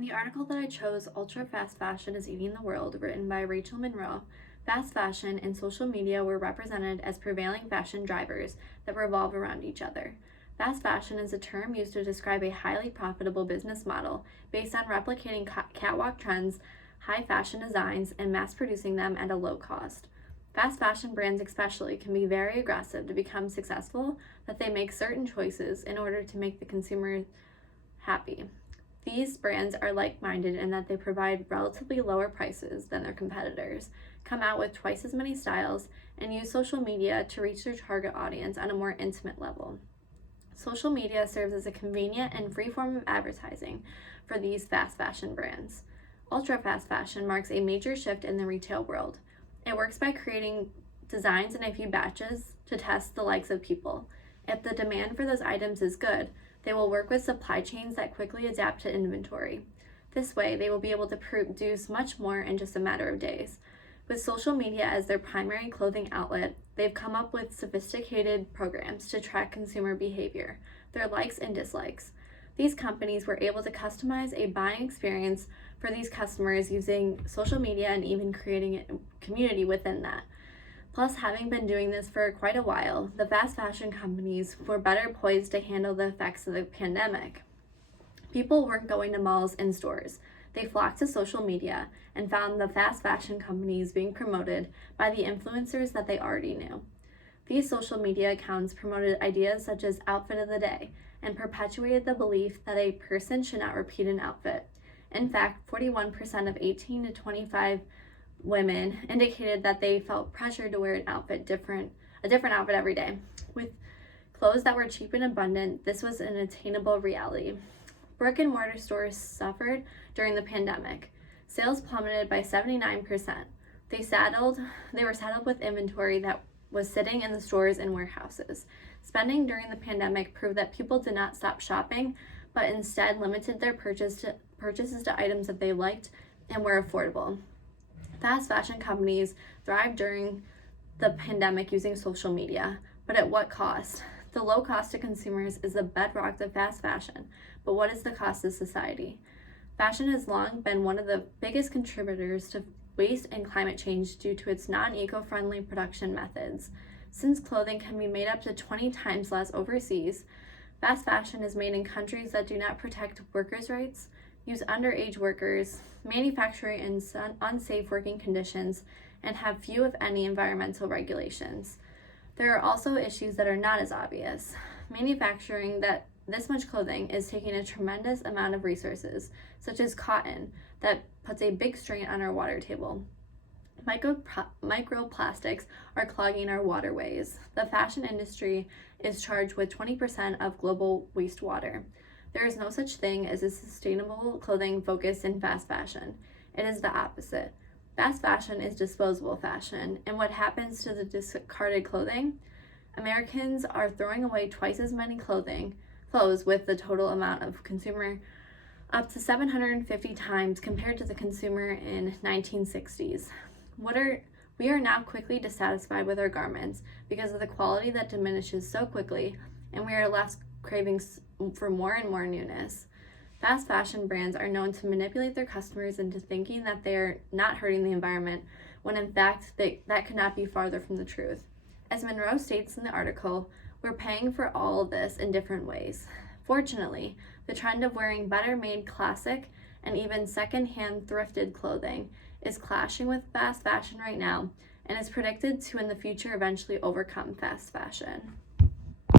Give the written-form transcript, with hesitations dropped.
In the article that I chose, Ultra Fast Fashion is Eating the World, written by Rachel Monroe, fast fashion and social media were represented as prevailing fashion drivers that revolve around each other. Fast fashion is a term used to describe a highly profitable business model based on replicating catwalk trends, high fashion designs, and mass producing them at a low cost. Fast fashion brands especially can be very aggressive to become successful, that they make certain choices in order to make the consumer happy. These brands are like-minded in that they provide relatively lower prices than their competitors, come out with twice as many styles, and use social media to reach their target audience on a more intimate level. Social media serves as a convenient and free form of advertising for these fast fashion brands. Ultra fast fashion marks a major shift in the retail world. It works by creating designs in a few batches to test the likes of people. If the demand for those items is good, they will work with supply chains that quickly adapt to inventory. This way, they will be able to produce much more in just a matter of days. With social media as their primary clothing outlet, they've come up with sophisticated programs to track consumer behavior, their likes and dislikes. These companies were able to customize a buying experience for these customers using social media and even creating a community within that. Plus, having been doing this for quite a while, the fast fashion companies were better poised to handle the effects of the pandemic. People weren't going to malls and stores. They flocked to social media and found the fast fashion companies being promoted by the influencers that they already knew. These social media accounts promoted ideas such as outfit of the day and perpetuated the belief that a person should not repeat an outfit. In fact, 41% of 18 to 25 women indicated that they felt pressured to wear a different outfit every day. With clothes that were cheap and abundant, this was an attainable reality. Brick and mortar stores suffered during the pandemic. Sales plummeted by 79%. They were saddled with inventory that was sitting in the stores and warehouses. Spending during the pandemic proved that people did not stop shopping, but instead limited their purchases to items that they liked and were affordable. Fast fashion companies thrived during the pandemic using social media, but at what cost? The low cost to consumers is the bedrock of fast fashion, but what is the cost to society? Fashion has long been one of the biggest contributors to waste and climate change due to its non-eco-friendly production methods. Since clothing can be made up to 20 times less overseas, fast fashion is made in countries that do not protect workers' rights, use underage workers, manufacture in unsafe working conditions, and have few, if any, environmental regulations. There are also issues that are not as obvious. Manufacturing this much clothing is taking a tremendous amount of resources, such as cotton, that puts a big strain on our water table. Microplastics are clogging our waterways. The fashion industry is charged with 20% of global wastewater. There is no such thing as a sustainable clothing focused in fast fashion. It is the opposite. Fast fashion is disposable fashion, and what happens to the discarded clothing? Americans are throwing away twice as many clothes with the total amount of consumer up to 750 times compared to the consumer in 1960s. We are now quickly dissatisfied with our garments because of the quality that diminishes so quickly, and we are left craving for more and more newness. Fast fashion brands are known to manipulate their customers into thinking that they're not hurting the environment, when in fact that could not be farther from the truth. As Monroe states in the article, we're paying for all of this in different ways. Fortunately, the trend of wearing better made classic and even second-hand thrifted clothing is clashing with fast fashion right now and is predicted to in the future eventually overcome fast fashion.